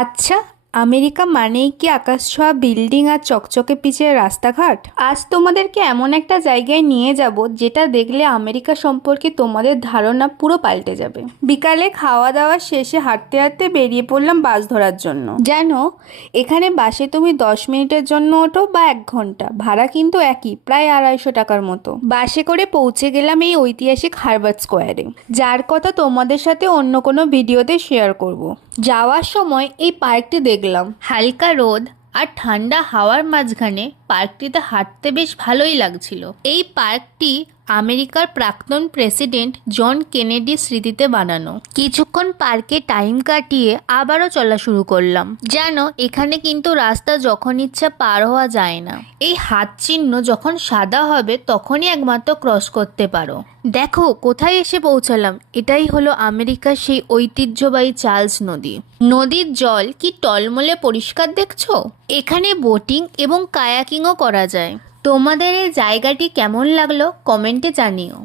আচ্ছা, আমেরিকা মানেই কি আকাশ ছোঁয়া বিল্ডিং আর চকচকে পিচের রাস্তাঘাট? আজ তোমাদেরকে এমন একটা জায়গায় নিয়ে যাব যেটা দেখলে আমেরিকা সম্পর্কে তোমাদের ধারণা পুরো পাল্টে যাবে। বিকালে খাওয়া দাওয়া শেষে হাঁটতে হাঁটতে বেরিয়ে পড়লাম বাস ধরার জন্য। জানো, এখানে বাসে তুমি 10 মিনিটের জন্য ওঠো বা 1 ঘন্টা, ভাড়া কিন্তু একই, প্রায় 250 টাকার মতো। বাসে করে পৌঁছে গেলাম এই ঐতিহাসিক হারবার্ট স্কোয়ারে, যার কথা তোমাদের সাথে অন্য কোনো ভিডিওতে শেয়ার করব। যাওয়ার সময় এই পার্কটি দেখলাম, হালকা রোদ আর ঠান্ডা হাওয়ার মাঝখানে পার্কটিতে হাঁটতে বেশ ভালোই লাগছিল। এই পার্কটি আমেরিকার প্রাক্তন প্রেসিডেন্ট জন কেনেডির স্মৃতিতে বানানো। কিছুক্ষণ পার্কে টাইম কাটিয়ে আবারও চলা শুরু করলাম। জানো, এখানে কিন্তু রাস্তা যখন ইচ্ছা পার হওয়া যায় না। এই হাত চিহ্ন যখন সাদা হবে তখনই একমাত্র ক্রস করতে পারো। দেখো কোথায় এসে পৌঁছালাম, এটাই হলো আমেরিকার সেই ঐতিহ্যবাহী চার্লস নদী। নদীর জল কি টলমলে পরিষ্কার দেখছো? এখানে বোটিং এবং কায়াকিংও করা যায়। তোমাদের এই জায়গাটি কেমন লাগলো কমেন্টে জানিও।